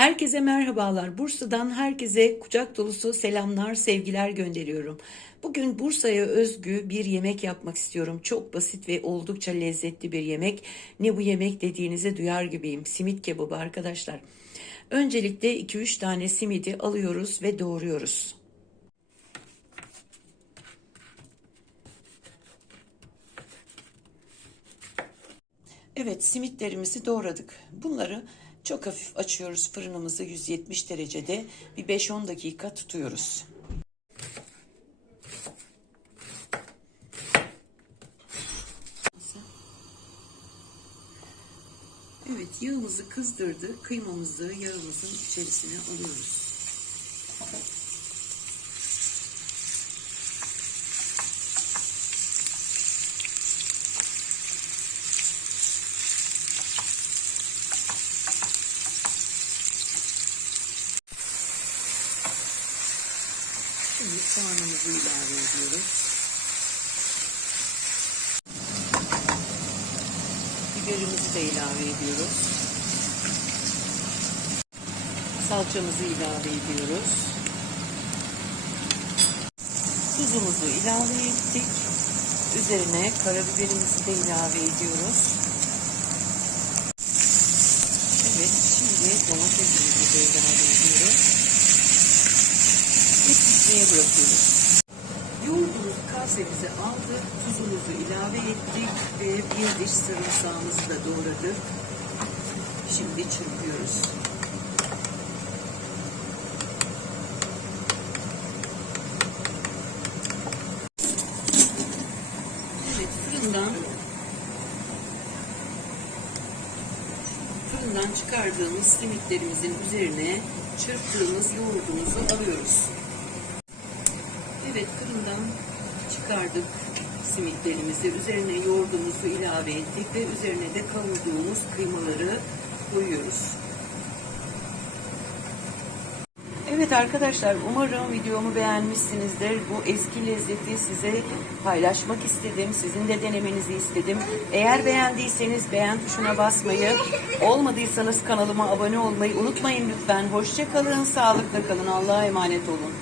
Herkese merhabalar. Bursa'dan herkese kucak dolusu selamlar, sevgiler gönderiyorum. Bugün Bursa'ya özgü bir yemek yapmak istiyorum. Çok basit ve oldukça lezzetli bir yemek. Ne bu yemek dediğinizi duyar gibiyim. Simit kebabı arkadaşlar. Öncelikle 2-3 tane simidi alıyoruz ve doğruyoruz. Evet simitlerimizi doğradık. Bunları çok hafif açıyoruz fırınımızı 170 derecede bir 5-10 dakika tutuyoruz. Evet yağımızı kızdırdı. Kıymamızı yağımızın içerisine alıyoruz. Şimdi soğanımızı ilave ediyoruz. Biberimizi de ilave ediyoruz. Salçamızı ilave ediyoruz. Tuzumuzu ilave ettik. Üzerine karabiberimizi de ilave ediyoruz. Evet, şimdi domatesimizi de ilave ediyoruz. Ve pişmeye bırakıyoruz. Yoğurdumuzu kasemize aldık, tuzumuzu ilave ettik ve bir diş sarımsağımızı da doğradık. Şimdi çırpıyoruz. Fırından fırından çıkardığımız simitlerimizin üzerine çırptığımız yoğurdumuzu alıyoruz. Evet fırından çıkardık simitlerimizi. Üzerine yoğurdumuzu ilave ettik ve üzerine de kavurduğumuz kıymaları koyuyoruz. Evet arkadaşlar umarım videomu beğenmişsinizdir. Bu eski lezzeti size paylaşmak istedim. Sizin de denemenizi istedim. Eğer beğendiyseniz beğen tuşuna basmayı, olmadıysanız kanalıma abone olmayı unutmayın lütfen. Hoşça kalın, sağlıkla kalın. Allah'a emanet olun.